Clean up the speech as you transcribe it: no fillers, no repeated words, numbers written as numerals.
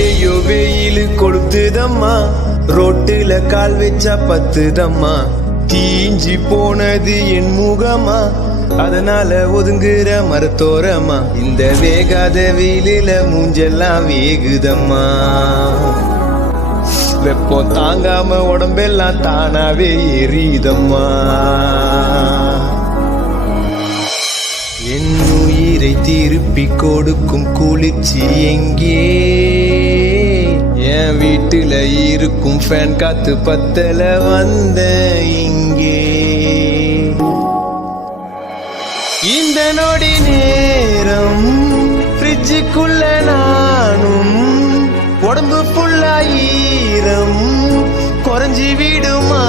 ஐயோ வெயில் கொளுத்துதம்மா, ரோட்டுல கால் வச்சா பத்துதம்மா. தீஞ்சி போனது என் முகமா, அதனால ஒதுங்குற மரத்தோரமா. இந்த வேகாத வெயிலில மூஞ்செல்லாம் வேகுதம்மா. வெப்பம் தாங்காம உடம்பெல்லாம் தானாவே எரியுதம்மா. என் உயிரை திருப்பி கொடுக்கும் குளிர்ச்சி எங்கே? என் வீட்டுல இருக்கும் ஃபேன் காத்து பத்தல வந்த இங்கே. இந்த நொடி நேரம் ஃப்ரிட்ஜுக்குள்ள நானும், உடம்பு ஃபுல்லா ஈரம் குறைஞ்சி விடுமா?